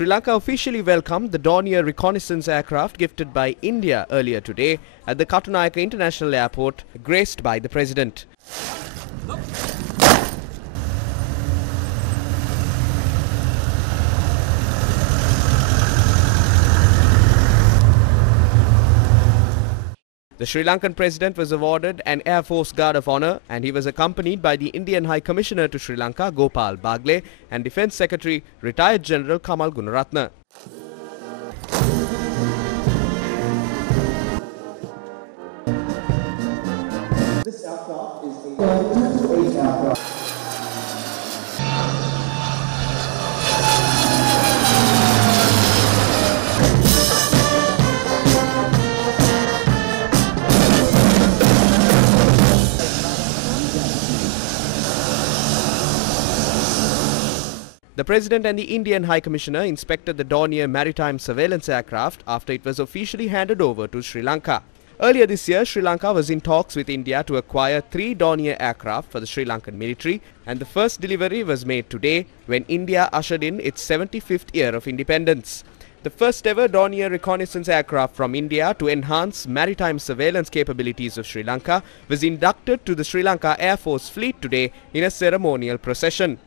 Sri Lanka officially welcomed the Dornier reconnaissance aircraft gifted by India earlier today at the Katunayake International Airport, graced by the President. The Sri Lankan President was awarded an Air Force Guard of Honour, and he was accompanied by the Indian High Commissioner to Sri Lanka, Gopal Bagle, and Defence Secretary, retired General Kamal Gunaratne. This aircraft is a 228 aircraft. The President and the Indian High Commissioner inspected the Dornier maritime surveillance aircraft after it was officially handed over to Sri Lanka. Earlier this year, Sri Lanka was in talks with India to acquire 3 Dornier aircraft for the Sri Lankan military, and the first delivery was made today when India ushered in its 75th year of independence. The first ever Dornier reconnaissance aircraft from India to enhance maritime surveillance capabilities of Sri Lanka was inducted to the Sri Lanka Air Force fleet today in a ceremonial procession.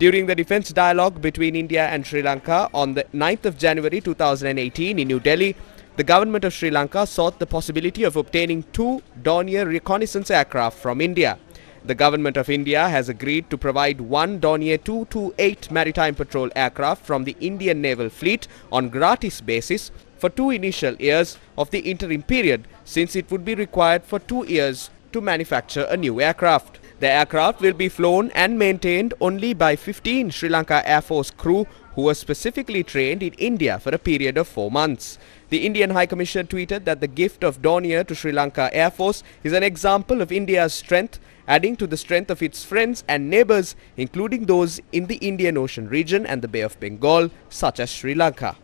During the defence dialogue between India and Sri Lanka on the 9th of January 2018 in New Delhi, the government of Sri Lanka sought the possibility of obtaining 2 Dornier reconnaissance aircraft from India. The government of India has agreed to provide 1 Dornier 228 maritime patrol aircraft from the Indian naval fleet on gratis basis for 2 initial years of the interim period, since it would be required for 2 years to manufacture a new aircraft. The aircraft will be flown and maintained only by 15 Sri Lanka Air Force crew who were specifically trained in India for a period of 4 months. The Indian High Commissioner tweeted that the gift of Dornier to Sri Lanka Air Force is an example of India's strength, adding to the strength of its friends and neighbours, including those in the Indian Ocean region and the Bay of Bengal, such as Sri Lanka.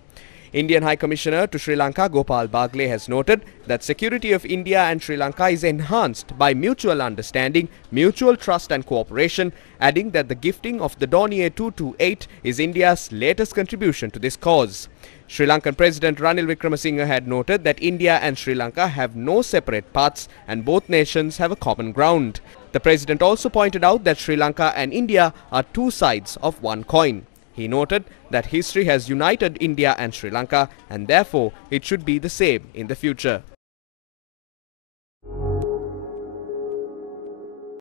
Indian High Commissioner to Sri Lanka, Gopal Bagle, has noted that security of India and Sri Lanka is enhanced by mutual understanding, mutual trust and cooperation, adding that the gifting of the Dornier 228 is India's latest contribution to this cause. Sri Lankan President Ranil Wickremesinghe had noted that India and Sri Lanka have no separate paths and both nations have a common ground. The President also pointed out that Sri Lanka and India are 2 sides of one coin. He noted that history has united India and Sri Lanka, and therefore it should be the same in the future.